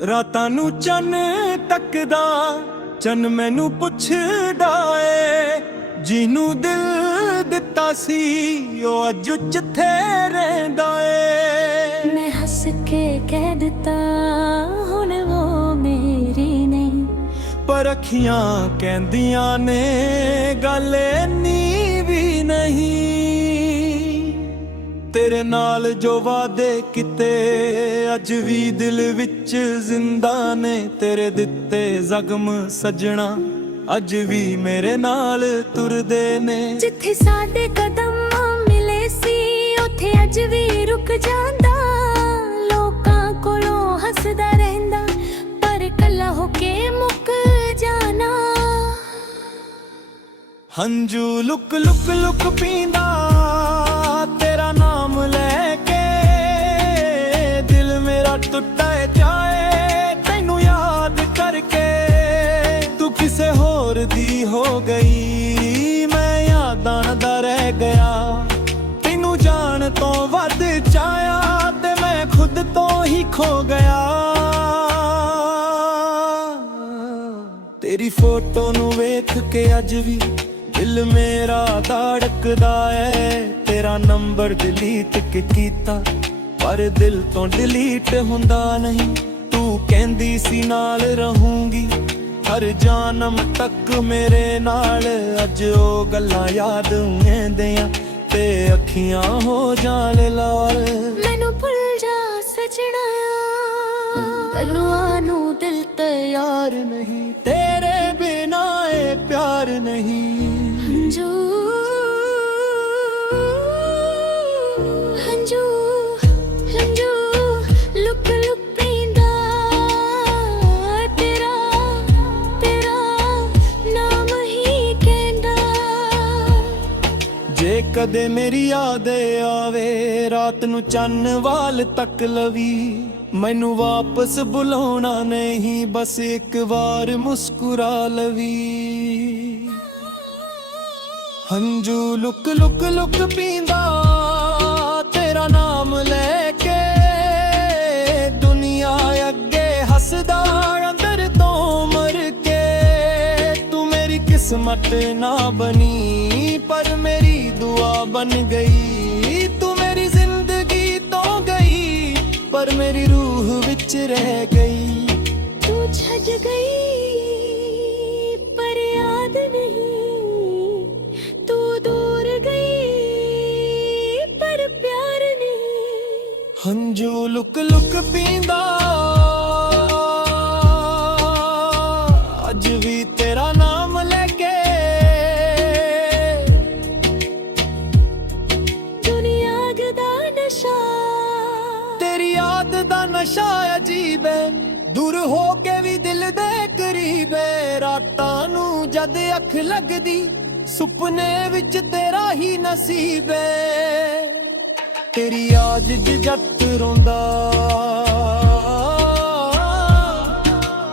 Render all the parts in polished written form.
ਰਾਤਾਂ ਨੂੰ ਚੰਨ ਤੱਕਦਾ, ਚੰਨ ਮੈਨੂੰ ਪੁੱਛਦਾ ਏ, ਜਿਹਨੂੰ ਦਿਲ ਦਿੱਤਾ ਸੀ ਉਹ ਅੱਜ ਜਿੱਥੇ ਰਹਿੰਦਾ ਏ। ਮੈਂ ਹੱਸ ਕੇ ਕਹਿ ਦਿੱਤਾ ਹੁਣ ਉਹ ਮੇਰੀ ਨਹੀਂ, ਪਰ ਅੱਖੀਆਂ ਕਹਿੰਦੀਆਂ ਨੇ ਗੱਲ ਇੰਨੀ ਵੀ ਨਹੀਂ। ਤੇਰੇ ਨਾਲ ਜੋ ਵਾਅਦੇ ਕੀਤੇ ਅੱਜ ਵੀ ਦਿਲ ਵਿੱਚ ਜ਼ਿੰਦਾ ਨੇ। ਤੇਰੇ ਦਿੱਤੇ ਜ਼ਖਮ ਸੱਜਣਾ ਅੱਜ ਵੀ ਮੇਰੇ ਨਾਲ ਤੁਰਦੇ ਨੇ। ਜਿੱਥੇ ਸਾਡੇ ਕਦਮ ਮਿਲੇ ਸੀ ਉੱਥੇ ਅੱਜ ਵੀ ਰੁਕ ਜਾਂਦਾ, ਲੋਕਾਂ ਕੋਲੋਂ ਹੱਸਦਾ ਰਹਿੰਦਾ ਪਰ ਇਕੱਲਾ ਹੋ ਕੇ ਮੁੱਕ ਜਾਣਾ। ਹੰਝੂ ਲੁਕ ਲੁਕ ਲੁਕ ਪੀਂਦਾ ਤੇਰਾ ਨਾਮ ਲੈ ਕੇ, ਦਿਲ ਮੇਰਾ ਟੁੱਟਾ ਜਾਏ ਤੈਨੂੰ ਯਾਦ ਕਰਕੇ। ਤੂੰ ਕਿਸੇ ਹੋਰ ਦੀ ਹੋ ਗਈ, ਮੈਂ ਯਾਦਾਂ ਦਾ ਰਹਿ ਗਿਆ। ਤੈਨੂੰ ਜਾਣ ਤੋਂ ਵੱਧ ਚਾਹਿਆ ਤੇ ਮੈਂ ਖੁਦ ਤੋਂ ਹੀ ਖੋ ਗਿਆ। ਤੇਰੀ ਫੋਟੋ ਨੂੰ ਵੇਖ ਕੇ ਅੱਜ ਵੀ ਦਿਲ ਮੇਰਾ ਧੜਕਦਾ ਏ। ਤੇਰਾ ਨੰਬਰ ਡਿਲੀਟ ਕੀਤਾ ਪਰ ਦਿਲ ਤੋਂ ਡਿਲੀਟ ਹੁੰਦਾ ਨਹੀਂ। ਤੂੰ ਕਹਿੰਦੀ ਸੀ ਨਾਲ ਰਹੂੰਗੀ ਹਰ ਜਨਮ ਤੱਕ ਮੇਰੇ ਨਾਲ, ਅੱਜ ਉਹ ਗੱਲਾਂ ਯਾਦ ਆਉਂਦੀਆਂ ਤੇ ਅੱਖੀਆਂ ਹੋ ਜਾਣ ਲਾਲ। ਮੈਨੂੰ ਭੁੱਲ ਜਾ ਸਜਣਾ, ਤੈਨੂੰ ਨੂੰ ਦਿਲ ਯਾਰ ਨਹੀਂ ਤੇਰੇ ਬਿਨਾ ਇਹ ਪਿਆਰ ਨਹੀਂ। ਹੰਝੂ ਹੰਝੂ ਹੰਝੂ ਲੁਕ ਲੁਕ ਪੀਂਦਾ ਤੇਰਾ ਤੇਰਾ ਨਾਮ ਹੀ ਕਹਿੰਦਾ। ਜੇ ਕਦੇ ਮੇਰੀ ਯਾਦ ਆਵੇ ਰਾਤ ਨੂੰ ਚੰਨ ਵਾਲ ਤੱਕ ਲਵੀ, ਮੈਨੂੰ ਵਾਪਸ ਬੁਲਾਉਣਾ ਨਹੀਂ ਬਸ ਇੱਕ ਵਾਰ ਮੁਸਕਰਾ ਲਵੀ। ਹੰਝੂ ਲੁਕ ਲੁਕ ਲੁਕ ਪੀਂਦਾ ਤੇਰਾ ਨਾਮ ਲੈ ਕੇ, ਦੁਨੀਆ ਅੱਗੇ ਹੱਸਦਾ ਅੰਦਰ ਤੋਂ ਮਰ ਕੇ। ਤੂੰ ਮੇਰੀ ਕਿਸਮਤ ਨਾ ਬਣੀ ਪਰ ਮੇਰੀ ਦੁਆ ਬਣ ਗਈ। ਤੂੰ ਮੇਰੀ ਜ਼ਿੰਦਗੀ ਤੋਂ ਗਈ ਪਰ ਮੇਰੀ ਰੂਹ ਵਿੱਚ ਰਹਿ ਗਈ। ਤੂੰ ਛੱਡ ਗਈ ਪਰ ਯਾਦ ਨਹੀਂ, ਤੂੰ ਦੂਰ ਗਈ ਪਰ ਪਿਆਰ ਨਹੀਂ। ਹੰਝੂ ਲੁਕ ਲੁਕ ਪੀਂਦਾ ਅੱਜ ਵੀ ਤੇਰਾ ਨਾਮ ਲੈ ਕੇ। ਦੁਨੀਆ ਦਾ ਨਸ਼ਾ, ਤੇਰੀ ਯਾਦ ਦਾ ਨਸ਼ਾ ਅਜੀਬ ਏ, ਦੂਰ ਹੋ ਕੇ ਵੀ ਦਿਲ ਦੇ ਕਰੀਬ ਏ। ਰਾਤਾਂ ਨੂੰ ਜਦ ਅੱਖ ਲੱਗਦੀ ਸੁਪਨੇ ਵਿੱਚ ਤੇਰਾ ਹੀ ਨਸੀਬ ਏ। ਤੇਰੀ ਯਾਦ ਜੱਟ ਰੋਂਦਾ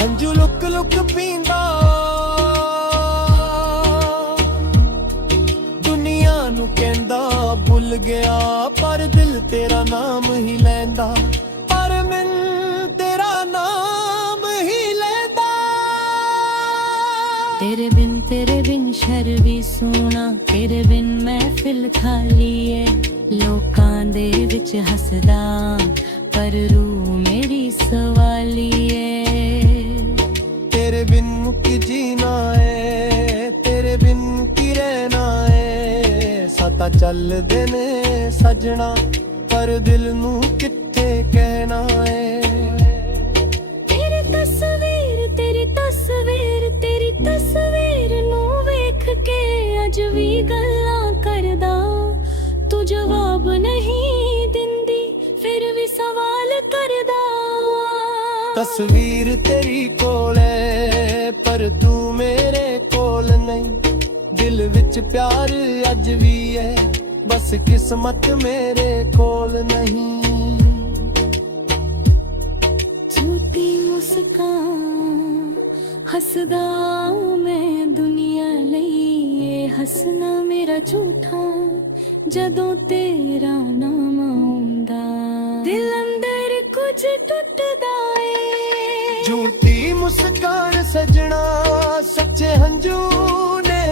ਹੰਝੂ ਲੁਕ ਲੁਕ ਪੀਂਦਾ। ਦੁਨੀਆ ਨੂੰ ਕਹਿੰਦਾ ਭੁੱਲ ਗਿਆ ਪਰ ਦਿਲ ਤੇਰਾ ਨਾਮ ਹੀ ਲੈਂਦਾ। ਪਰ ਮੈਨੂੰ ਤੇਰਾ ਨਾਮ ਹੀ ਲੈਂਦਾ। ਤੇਰੇ ਬਿਨ ਸ਼ਹਿਰ ਵੀ ਸੋਹਣਾ, ਤੇਰੇ ਬਿਨ ਮਹਿਫਿਲ ਖਾਲੀ ਏ। ਲੋਕਾਂ ਦੇ ਵਿੱਚ ਹੱਸਦਾ ਪਰ ਰੂਹ ਮੇਰੀ ਸਵਾਲੀ ਏ। ਤੇਰੇ ਬਿਨ ਕੀ ਜੀਣਾ ਏ, ਤੇਰੇ ਬਿਨ ਕੀ ਰਹਿਣਾ ਏ। ਸਤਾ ਚੱਲਦੇ ਨੇ ਸਜਣਾ ਪਰ ਦਿਲ ਨੂੰ ਕਿੱਥੇ ਕਹਿਣਾ ਏ। ਤੇਰੀ ਤਸਵੀਰ ਤੇਰੀ ਤਸਵੀਰ ਨੂੰ ਵੇਖ ਕੇ ਅੱਜ ਵੀ ਗੱਲਾਂ ਕਰਦਾ। ਤੂੰ ਜਵਾਬ ਨਹੀਂ ਦਿੰਦੀ ਫਿਰ ਵੀ ਸਵਾਲ ਕਰਦਾ। ਤਸਵੀਰ ਤੇਰੀ ਕੋਲ ਏ ਪਰ ਤੂੰ ਮੇਰੇ ਕੋਲ ਨਹੀਂ। ਦਿਲ ਵਿੱਚ ਪਿਆਰ ਅੱਜ ਵੀ ਏ ਬਸ ਕਿਸਮਤ ਮੇਰੇ ਕੋਲ ਨਹੀਂ। ਝੂਠੀ ਮੁਸਕਾਨ ਹੱਸਦਾ ਮੈਂ ਦੁਨੀਆ ਲਈ, ਇਹ ਹੱਸਣਾ ਮੇਰਾ ਝੂਠਾ ਜਦੋਂ ਤੇਰਾ ਨਾਮ ਆਉਂਦਾ। ਦਿਲ ਅੰਦਰ ਕੁਝ ਵਿੱਚ ਟੁੱਟਦਾ ਏ। ਝੂਠੀ ਮੁਸਕਾਨ ਸਜਣਾ ਸੱਚੇ ਹੰਝੂ ਨੇ,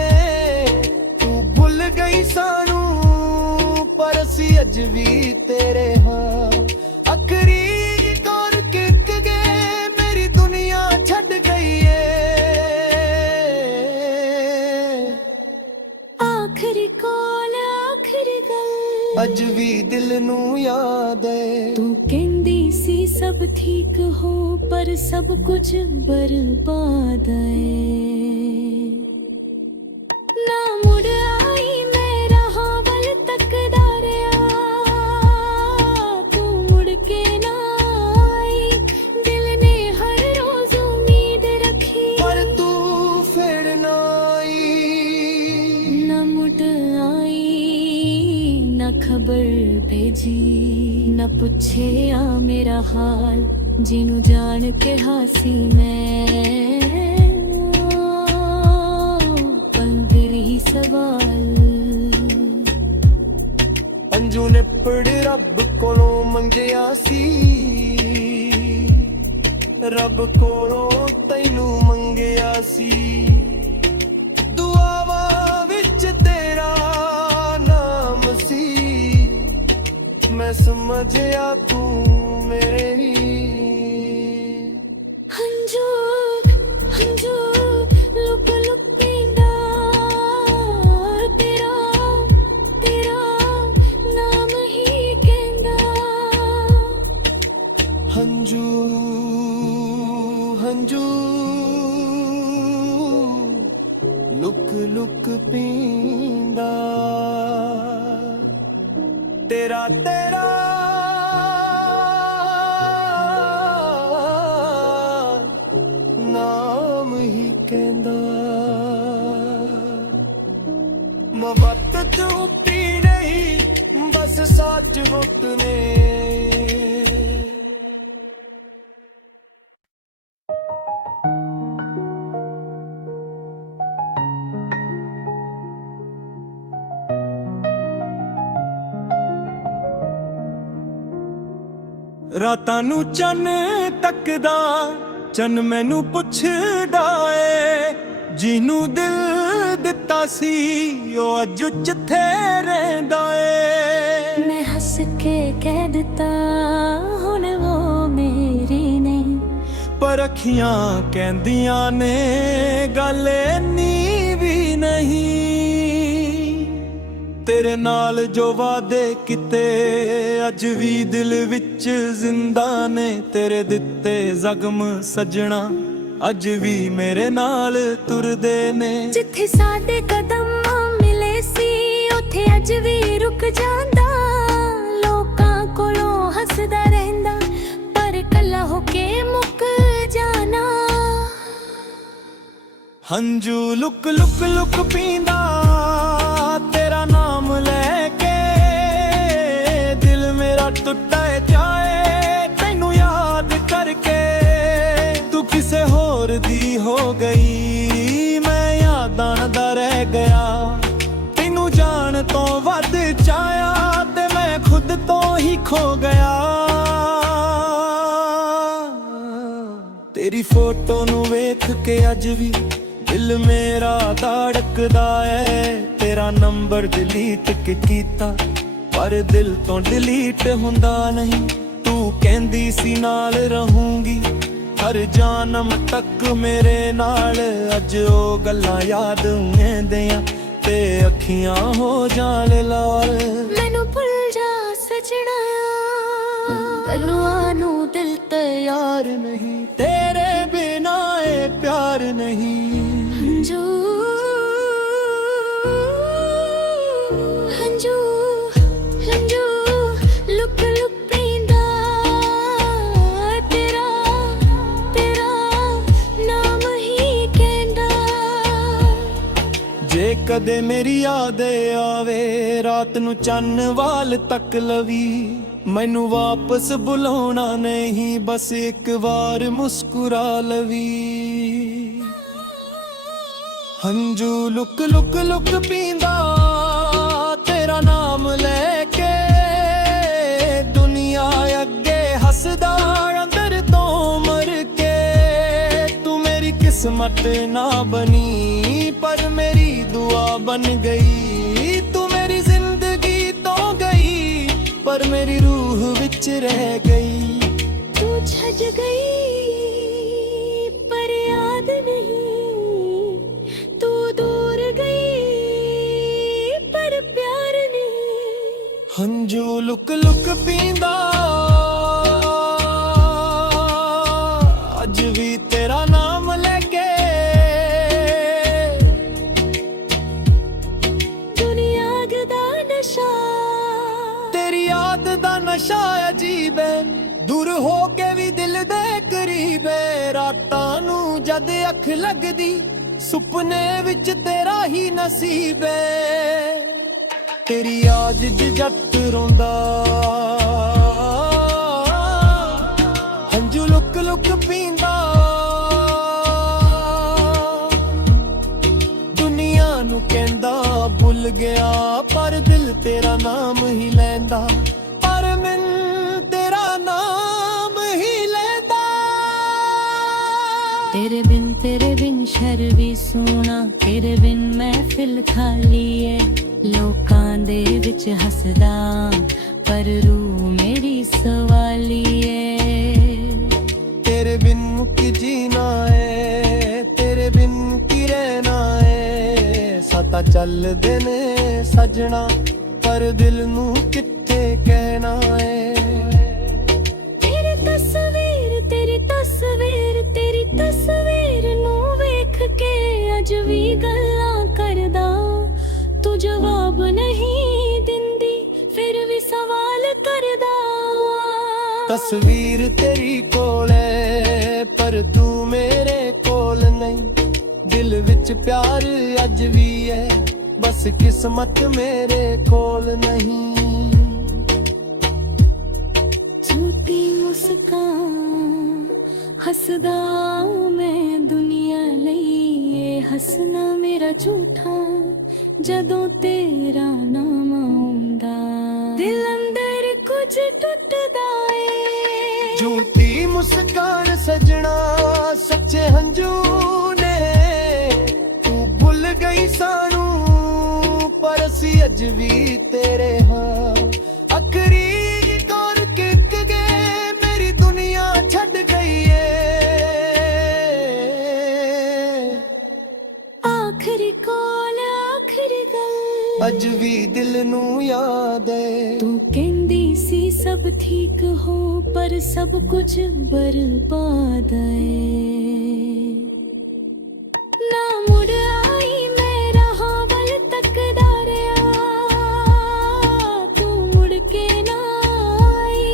ਤੂੰ ਭੁੱਲ ਗਈ ਸਾਨੂੰ ਪਰ ਅਸੀਂ ਅੱਜ ਵੀ ਤੇਰੇ ਹਾਂ। ਆਖਰੀ ਤੌਰ ਕਿੱਕ ਗਏ ਮੇਰੀ ਦੁਨੀਆ ਛੱਡ ਗਈ ਏ। ਆਖਰੀ ਕੋਲ ਆਖਰੀ ਗੱਲ ਅੱਜ ਵੀ ਦਿਲ ਨੂੰ ਯਾਦ ਏ। ਤੂੰ ਕਹਿੰਦੀ ਸੀ ਸਭ ਠੀਕ ਹੋ ਪਰ ਸਭ ਕੁਝ ਬਰਬਾਦ ਏ। ਨਾ ਮੁੜ ਆਈ ਮੈਂ ਰਾਹਾਂ ਵੱਲ ਤੱਕਦਾ ਰਿਹਾ, ਤੂੰ ਮੁੜ ਕੇ ਨਾ ਆਈ। ਦਿਲ ਨੇ ਹਰ ਰੋਜ਼ ਉਮੀਦ ਰੱਖੀ ਪਰ ਤੂੰ ਫਿਰ ਨਾ ਆਈ। ਨਾ ਮੁੜ ਆਈ, ਨਾ ਖਬਰ ਭੇਜੀ, ਨਾ ਪੁੱਛਿਆ ਮੇਰਾ ਹਾਲ। ਜਿਹਨੂੰ ਜਾਣ ਕੇ ਹਾਸੀ ਮੈਂ ਪੰਦਰੀ ਸਵਾਲ। ਅੰਜੂ ਨੇ ਪੜ ਰੱਬ ਕੋਲੋਂ ਮੰਗਿਆ ਸੀ, ਰੱਬ ਕੋਲੋਂ ਤੈਨੂੰ ਮੰਗਿਆ ਸੀ। ਦੁਆਵਾਂ ਵਿੱਚ ਤੇਰਾ ਨਾਮ ਸੀ, ਮੈਂ ਸਮਝਿਆ ਤੂੰ ਮੇਰੇ ਹੀ। ਹੰਝੂ ਹੰਝੂ ਲੁਕ ਲੁਕ ਪੀਂਦਾ ਤੇਰਾ ਤੇਰਾ ਨਾਮ ਹੀ ਕਹਿੰਦਾ। ਹੰਝੂ ਹੰਝੂ ਲੁਕ ਲੁਕ ਪੀਂਦਾ ਤੇਰਾ ਤੇਰਾ ਨਾਮ ਹੀ ਕਹਿੰਦਾ। ਮੁਹੱਬਤ ਝੂਠੀ ਨਹੀਂ ਬਸ ਸੱਚ ਮੁੱਤ ਨੇ। ਰਾਤਾਂ ਨੂੰ ਚੰਨ ਤੱਕਦਾ, ਚੰਨ ਮੈਨੂੰ ਪੁੱਛਦਾ ਏ। ਜਿਹਨੂੰ ਦਿਲ ਦਿੱਤਾ ਸੀ ਉਹ ਅੱਜ ਜਿੱਥੇ ਰਹਿੰਦਾ ਏ। ਮੈਂ ਹੱਸ ਕੇ ਕਹਿ ਦਿੱਤਾ ਹੁਣ ਉਹ ਮੇਰੀ ਨਹੀਂ, ਪਰ ਅੱਖੀਆਂ ਕਹਿੰਦੀਆਂ ਨੇ ਗੱਲ ਇੰਨੀ ਵੀ ਨਹੀਂ। ਤੇਰੇ ਨਾਲ ਜੋ ਵਾਅਦੇ ਕੀਤੇ ਅੱਜ ਵੀ ਦਿਲ ਵਿੱਚ ਜ਼ਿੰਦਾ ਨੇ। ਤੇਰੇ ਦਿੱਤੇ ਜ਼ਖਮ ਸਜਣਾ ਅੱਜ ਵੀ ਮੇਰੇ ਨਾਲ ਤੁਰਦੇ ਨੇ। ਜਿੱਥੇ ਸਾਡੇ ਕਦਮ ਮਿਲੇ ਸੀ ਉੱਥੇ ਅੱਜ ਵੀ ਰੁਕ ਜਾਂਦਾ। ਲੋਕਾਂ ਕੋਲੋਂ ਹੱਸਦਾ ਰਹਿੰਦਾ ਪਰ ਕੱਲਾ ਹੋ ਕੇ ਮੁੱਕ ਜਾਣਾ। ਹੰਝੂ ਲੁਕ ਲੁਕ ਲੁਕ ਪੀਂਦਾ ਤੇਰਾ ਨਾਮ ਲੈ ਕੇ। ਦਿਲ ਮੇਰਾ ਟੁੱਟਾ ਜਾਏ ਤੈਨੂੰ ਯਾਦ ਕਰਕੇ। ਤੂੰ ਕਿਸੇ ਹੋਰ ਦੀ ਹੋ ਗਈ, ਮੈਂ ਯਾਦਾਂ ਦਾ ਰਹਿ ਗਿਆ। ਤੈਨੂੰ ਜਾਣ ਤੋਂ ਵੱਧ ਚਾਹਿਆ ਤੇ ਮੈਂ ਖੁਦ ਤੋਂ ਹੀ ਖੋ ਗਿਆ। ਤੇਰੀ ਫੋਟੋ ਨੂੰ ਵੇਖ ਕੇ ਅੱਜ ਵੀ ਦਿਲ ਮੇਰਾ ਧੜਕਦਾ ਏ। ਤੇਰਾ ਨੰਬਰ ਡਿਲੀਟ ਕੀਤਾ ਪਰ ਦਿਲ ਤੋਂ ਡਿਲੀਟ ਹੁੰਦਾ ਨਹੀਂ। ਤੂੰ ਕਹਿੰਦੀ ਸੀ ਨਾਲ ਰਹੂੰਗੀ ਹਰ ਜਨਮ ਤੱਕ ਮੇਰੇ ਨਾਲ। ਅੱਜ ਉਹ ਗੱਲਾਂ ਯਾਦ ਆਉਂਦੀਆਂ ਤੇ ਅੱਖੀਆਂ ਹੋ ਜਾਣ ਲਾਲ। ਮੈਨੂੰ ਭੁੱਲ ਜਾ ਸਜਣਾ, ਗੱਲਾਂ ਨੂੰ ਦਿਲ ਤਿਆਰ ਨਹੀਂ ਤੇਰੇ ਬਿਨਾ ਇਹ ਪਿਆਰ ਨਹੀਂ। ਹੰਝੂ ਹੰਝੂ ਹੰਝੂ ਲੁਕ ਲੁਕ ਪੀਂਦਾ ਤੇਰਾ ਤੇਰਾ ਨਾਮ ਹੀ ਕਹਿੰਦਾ। ਜੇ ਕਦੇ ਮੇਰੀ ਯਾਦ ਆਵੇ ਰਾਤ ਨੂੰ ਚੰਨ ਵਾਲ ਤੱਕ ਲਵੀ। ਮੈਨੂੰ ਵਾਪਸ ਬੁਲਾਉਣਾ ਨਹੀਂ ਬਸ ਇੱਕ ਵਾਰ ਮੁਸਕਰਾ ਲਵੀ। ਹੰਝੂ ਲੁਕ ਲੁਕ ਲੁਕ ਪੀਂਦਾ ਤੇਰਾ ਨਾਮ ਲੈ ਕੇ। ਦੁਨੀਆ ਅੱਗੇ ਹੱਸਦਾ किस्मत ना बनी पर मेरी दुआ बन गई। तू मेरी जिंदगी तो गई पर मेरी रूह विच रह गई। तू छज गई पर याद नहीं, तू दूर गई पर प्यार नहीं। हंजू लुक लुक पींदा अज भी तेरा नाम लेके। दुनिया दा नशा, तेरी याद दा नशा अजीब है, दूर हो के भी दिल दे करीब है। रातां नू जद अख लगदी सुपने विच तेरा ही नसीब है। तेरी याद च जट रोंदा हंजू लुक लुक पींदा। दुनिया नू कहंदा भुल गया पर दिल तेरा नाम ही लैंदा। पर मैं तेरा नाम ही लैंदा। तेरे बिन शर भी सोना, तेरे बिन महफिल खाली है। लोकां दे विच हसदा पर रूह मेरी सवाली है। तेरे बिन की जीना है, तेरे बिन की रहना है। सता चल देने सजना पर दिल नू किथे कहना है। तेरी तस्वीर तेरी तस्वीर नू वेख के अज भी गल्लां करदा। तू जवाब नहीं दिंदी फिर भी सवाल करदा। तस्वीर तेरी कोल है पर तू मेरे कोल नहीं। दिल विच प्यार अज भी है बस किस्मत मेरे कोल नहीं। झूठी मुस्कान हसदा मैं दुनिया लई। हसना मेरा झूठा जदों तेरा नाम आउंदा। दिल अंदर कुछ टुटदा ए। झूठी मुस्कान सजना सच्चे हंजू ने। तू भुल गई सानू पर असी अज भी तेरे हाँ। अखरी तौर किक गए मेरी दुनिया छड़ गई है। आखिरी कॉल आखिरी गल अज भी दिल नू याद है। तू कहंदी सी सब ठीक हो पर सब कुछ बर्बाद है। ना मुड़ आई मैं रहा वल तकदा रहा। तू मुड़ के ना आई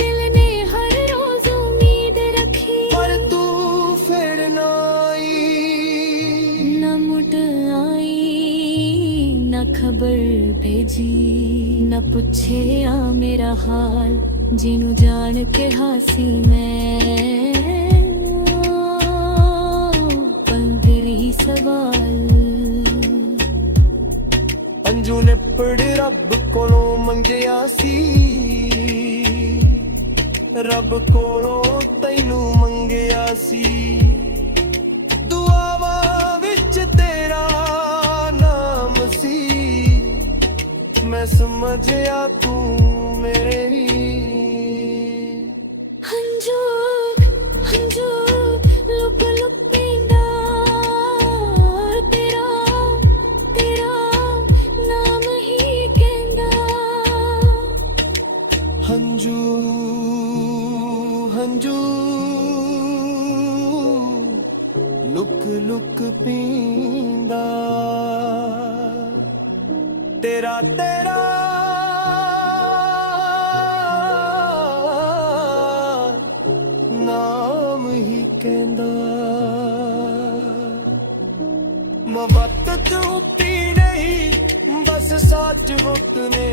दिल ने हर रोज उम्मीद रखी पर तू फिर ना आई। ना मुड़ आई ना खबर भेजी ना पूछे आ मेरा हाल। जिनू जान के हासी मैं पलदे रही सवाल। अंजू ने पड़ रब कोलों मंगिया सी। रब कोलों तैनू मंगिया सी। दुआवा विच तेरा नाम सी। मैं समझया तू मेरे ही। हंजू हंजू लुक लुक पींदा। तेरा तेरा नाम ही कहंदा। हंजू हंजू लुक लुक पींदा। तेरा तेरा नाम ही कहंदा। मोहब्बत झूठी नहीं बस सच रुकने।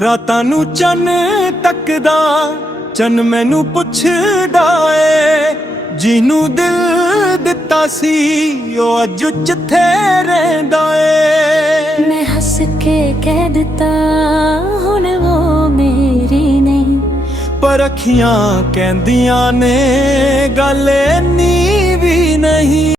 ਰਾਤਾਂ ਨੂੰ ਚੰਨ ਤੱਕਦਾ ਚੰਨ ਮੈਨੂੰ ਪੁੱਛਦਾ ਏ ਜਿਹਨੂੰ ਦਿਲ ਦਿੱਤਾ ਸੀ ਉਹ ਅੱਜ ਜਿੱਥੇ ਰਹਿੰਦਾ ਏ। ਮੈਂ ਹੱਸ ਕੇ ਕਹਿ ਦਿੱਤਾ ਹੁਣ ਉਹ ਮੇਰੀ ਨਹੀਂ, ਪਰ ਅੱਖੀਆਂ ਕਹਿੰਦੀਆਂ ਨੇ ਗੱਲ ਇੰਨੀ ਵੀ ਨਹੀਂ।